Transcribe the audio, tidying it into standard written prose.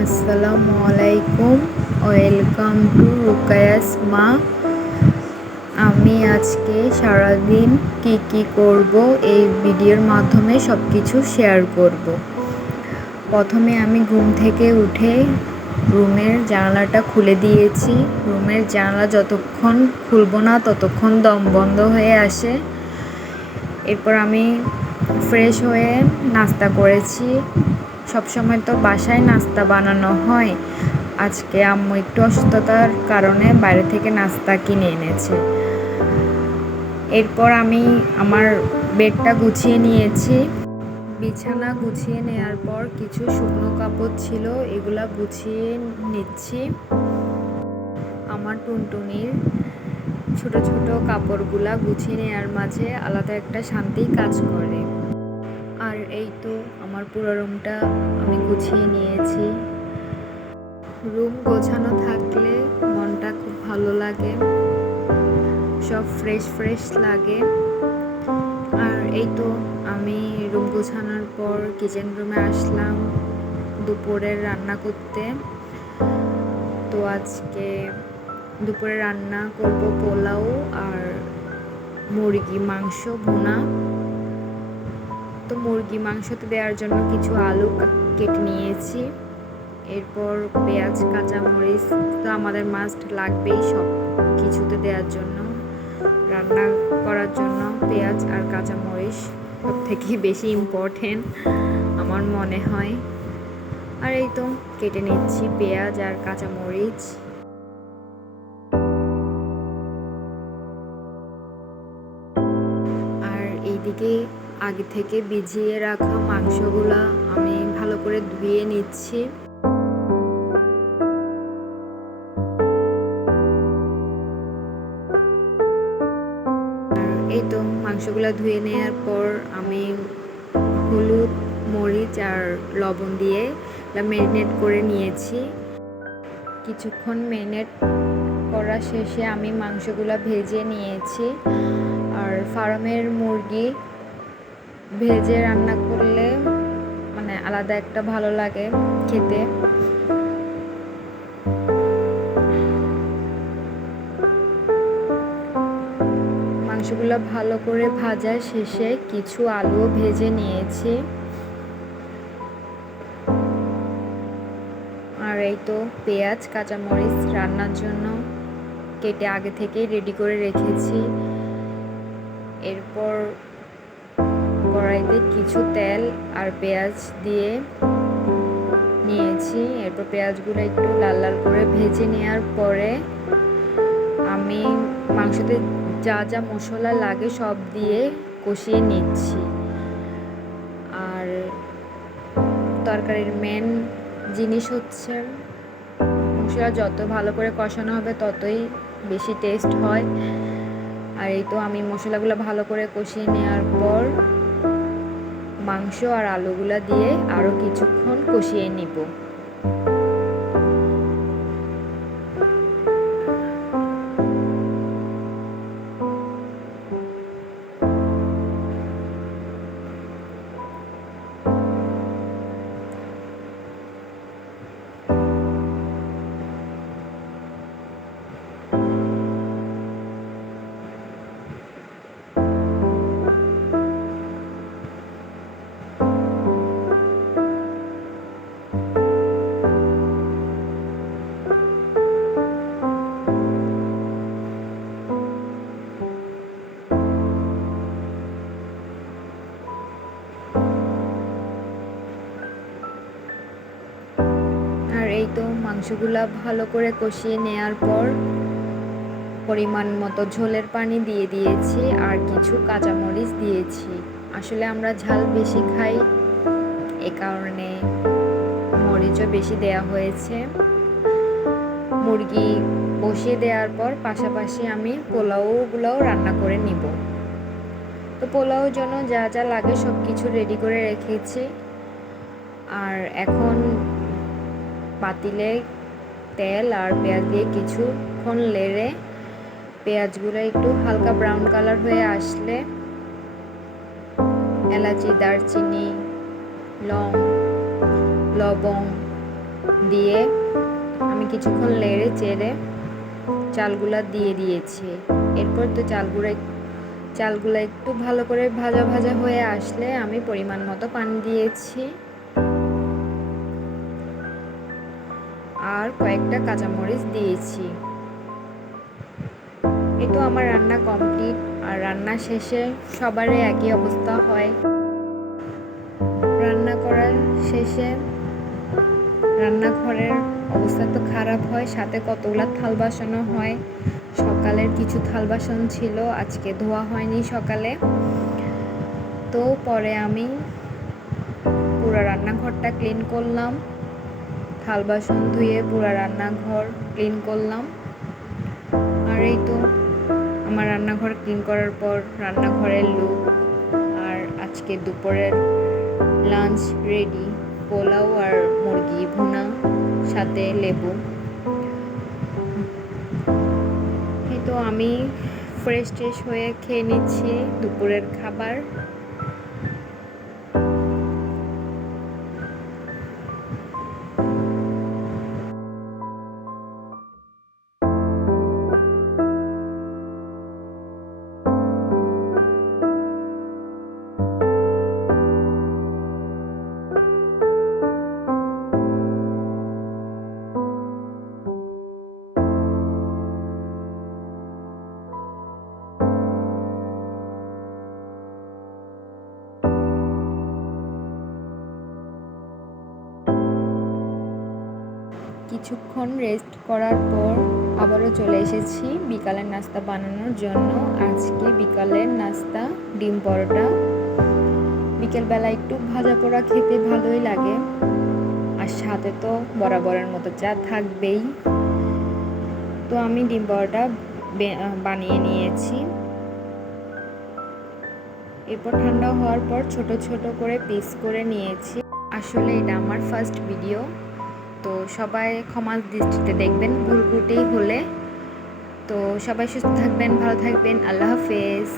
আসসালামু আলাইকুম, welcome to রুকায়াস মা। আমি আজকে সারাদিন কি করব এই ভিডিওর মাধ্যমে সব কিছু শেয়ার করব। প্রথমে আমি ঘুম থেকে উঠে রুমের জানালাটা খুলে দিয়েছি। রুমের জানালা যতক্ষণ খুলব না ততক্ষণ দম বন্ধ হয়ে আসে। এরপর আমি ফ্রেশ হয়ে নাস্তা করেছি। সবসময় তো বাসায় নাস্তা বানানো হয়, আজকে আম্মু একটু অসুস্থতার কারণে বাইরে থেকে নাস্তা কিনে এনেছে। এরপর আমি আমার বেডটা গুছিয়ে নিয়েছি। বিছানা গুছিয়ে নেওয়ার পর কিছু শুকনো কাপড় ছিল, এগুলা গুছিয়ে নিচ্ছি। আমার টুনটুনির ছোট ছোট কাপড়গুলা গুছিয়ে নেওয়ার মাঝে আলাদা একটা শান্তি কাজ করে। আর এই তো আমার পুরো রুমটা আমি গুছিয়ে নিয়েছি। রুম গোছানো থাকলে মনটা খুব ভালো লাগে, সব ফ্রেশ ফ্রেশ লাগে। আর এই তো আমি রুম গোছানোর পর কিচেন রুমে আসলাম দুপুরের রান্না করতে। তো আজকে দুপুরে রান্না করব পোলাও আর মুরগি মাংস ভুনা। তো মুরগি মাংসতে দেওয়ার জন্য কিছু আলু কেটে নিয়েছি। এরপর পেঁয়াজ কাঁচামরিচ তো আমাদের মাস্ট লাগবেই সব কিছুতে দেওয়ার জন্য। রান্না করার জন্য পেঁয়াজ আর কাঁচামরিচ সব থেকে বেশি ইম্পর্টেন্ট আমার মনে হয়। আর এই তো কেটে নিচ্ছি পেঁয়াজ আর কাঁচামরিচ। আর এইদিকে আগে থেকে ভিজিয়ে রাখা মাংসগুলা আমি ভালো করে ধুয়ে নিচ্ছি। এই তো মাংসগুলো ধুয়ে নেওয়ার পর আমি হলুদ মরিচ আর লবণ দিয়ে ম্যারিনেট করে নিয়েছি। কিছুক্ষণ ম্যারিনেট করা শেষে আমি মাংসগুলো ভেজে নিয়েছি। আর ফার্মের মুরগি ভেজে রান্না করলে মানে আলাদা একটা ভালো লাগে খেতে। মাংসগুলো ভালো করে ভাজা শেষে কিছু আলু ভেজে নিয়েছি। আর এই তো পেঁয়াজ কাঁচামরিচ রান্নার জন্য কেটে আগে থেকেই রেডি করে রেখেছি। এরপর কড়াইতে কিছু তেল আর পেঁয়াজ দিয়ে নিয়েছি। এরপর পেঁয়াজগুলো একটু লাল লাল করে ভেজে নেওয়ার পরে আমি মাংসতে যা যা মশলা লাগে সব দিয়ে কষিয়ে নিচ্ছি। আর তরকারির মেন জিনিস হচ্ছে মশলা যত ভালো করে কষানো হবে ততই বেশি টেস্ট হয়। আর এই তো আমি মশলাগুলো ভালো করে কষিয়ে নেওয়ার পর মাংস আর আলুগুলা দিয়ে আরও কিছুক্ষণ কষিয়ে নিব। এই তো মাংসগুলা ভালো করে কষিয়ে নেওয়ার পর পরিমাণ মতো ঝোলের পানি দিয়ে দিয়েছি আর কিছু কাঁচামরিচ দিয়েছি। আসলে আমরা ঝাল বেশি খাই, এ কারণে মরিচও বেশি দেয়া হয়েছে। মুরগি বসিয়ে দেওয়ার পর পাশাপাশি আমি পোলাওগুলোও রান্না করে নিব। তো পোলাওর জন্য যা যা লাগে সব কিছু রেডি করে রেখেছি। আর এখন পাতিলে তেল আর পেঁয়াজ দিয়ে কিছুক্ষণ নেড়ে পেঁয়াজগুলো একটু হালকা ব্রাউন কালার হয়ে আসলে এলাচি দারচিনি লবং দিয়ে আমি কিছুক্ষণ নেড়ে চেড়ে চালগুলা দিয়ে দিয়েছি। এরপর তো চালগুলো একটু ভালো করে ভাজা ভাজা হয়ে আসলে আমি পরিমাণ মতো পানি দিয়েছি আর কয়েকটা কাঁচামরিচ দিয়েছি। এই তো আমার রান্না কমপ্লিট। আর রান্না শেষে সবারই একই অবস্থা হয়। রান্না করার শেষে রান্নাঘরের অবস্থা তো খারাপ হয়, সাথে কতগুলা থাল বাসনও হয়। সকালের কিছু থাল বাসন ছিল, আজকে ধোয়া হয়নি সকালে। তো পরে আমি পুরো রান্নাঘরটা ক্লিন করলাম, থাল বাসন ধুয়ে পুরো রান্নাঘর ক্লিন করলাম। আর এই তো আমার রান্নাঘর ক্লিন করার পর রান্নাঘরের লুক। আর আজকে দুপুরের লাঞ্চ রেডি, পোলাও আর মুরগি ভুনা সাথে লেবু। এই তো আমি ফ্রেশ হয়ে খেয়ে নিচ্ছি দুপুরের খাবার। কিছুক্ষণ রেস্ট করার পর আবারও চলে এসেছি বিকালের নাস্তা বানানোর জন্য। আজকে বিকালের নাস্তা ডিম পরোটা। বিকেলবেলা একটু ভাজা পোড়া খেতে ভালোই লাগে, আর সাথে তো বরাবরের মতো চা থাকবেই। তো আমি ডিম পরোটা বানিয়ে নিয়েছি। এরপর ঠান্ডা হওয়ার পর ছোট ছোট করে পিস করে নিয়েছি। আসলে এটা আমার ফার্স্ট ভিডিও, তো সবাই ক্ষমার দৃষ্টিতে দেখবেন ভুল ত্রুটি হলে। তো সবাই সুস্থ থাকবেন, ভালো থাকবেন। আল্লাহ হাফেজ।